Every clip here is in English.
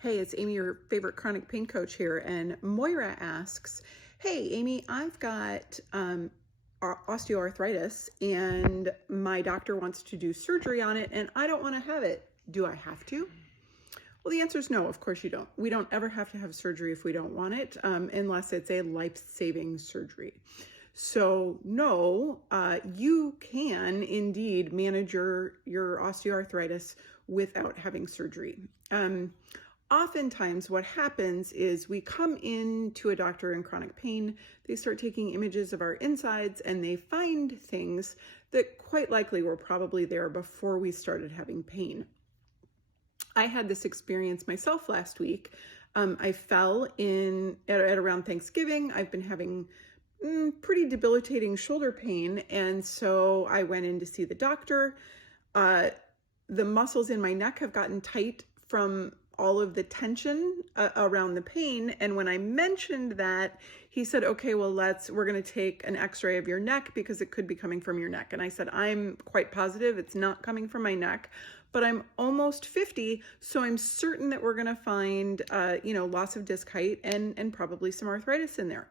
Hey, it's Amy, your favorite chronic pain coach here. And Moira asks, hey, Amy, I've got osteoarthritis and my doctor wants to do surgery on it and I don't want to have it. Do I have to? Well, the answer is no, of course you don't. We don't ever have to have surgery if we don't want it, unless it's a life-saving surgery. So no, you can indeed manage your osteoarthritis without having surgery. Oftentimes what happens is we come into a doctor in chronic pain, they start taking images of our insides and they find things that quite likely were probably there before we started having pain. I had this experience myself last week. I fell at around Thanksgiving. I've been having pretty debilitating shoulder pain, and so I went in to see the doctor. The muscles in my neck have gotten tight from all of the tension around the pain. And when I mentioned that, he said, okay, well, we're going to take an x-ray of your neck because it could be coming from your neck. And I said, I'm quite positive it's not coming from my neck, but I'm almost 50. So I'm certain that we're going to find, loss of disc height and probably some arthritis in there.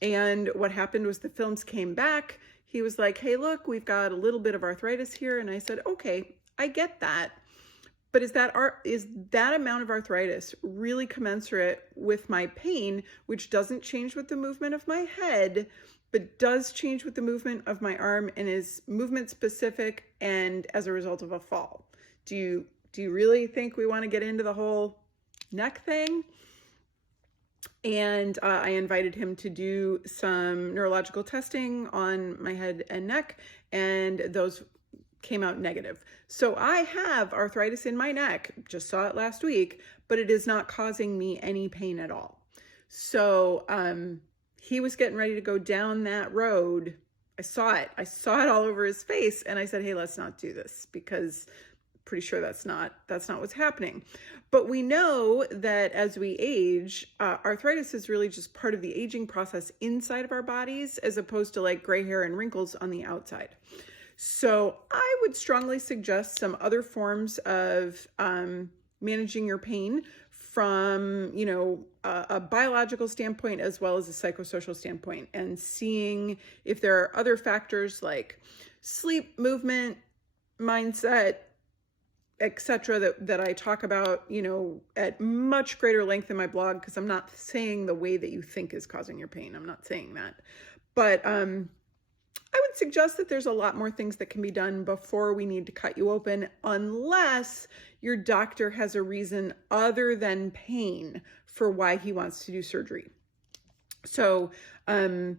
And what happened was the films came back. He was like, hey, look, we've got a little bit of arthritis here. And I said, okay, I get that. But is that amount of arthritis really commensurate with my pain, which doesn't change with the movement of my head, but does change with the movement of my arm and is movement specific and as a result of a fall? Do you really think we want to get into the whole neck thing? And I invited him to do some neurological testing on my head and neck, and those came out negative. So I have arthritis in my neck, just saw it last week, but it is not causing me any pain at all. So he was getting ready to go down that road. I saw it all over his face, and I said, hey, let's not do this because pretty sure that's not what's happening. But we know that as we age, arthritis is really just part of the aging process inside of our bodies, as opposed to like gray hair and wrinkles on the outside. So I would strongly suggest some other forms of managing your pain from, a biological standpoint as well as a psychosocial standpoint, and seeing if there are other factors like sleep, movement, mindset, etc. that I talk about, at much greater length in my blog, because I'm not saying the way that you think is causing your pain. I'm not saying that. But I would suggest that there's a lot more things that can be done before we need to cut you open, unless your doctor has a reason other than pain for why he wants to do surgery. So I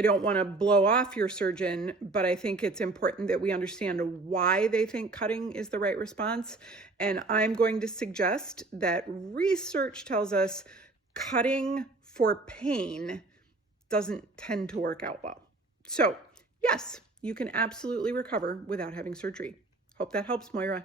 don't want to blow off your surgeon, but I think it's important that we understand why they think cutting is the right response. And I'm going to suggest that research tells us cutting for pain doesn't tend to work out well. So yes, you can absolutely recover without having surgery. Hope that helps, Moira.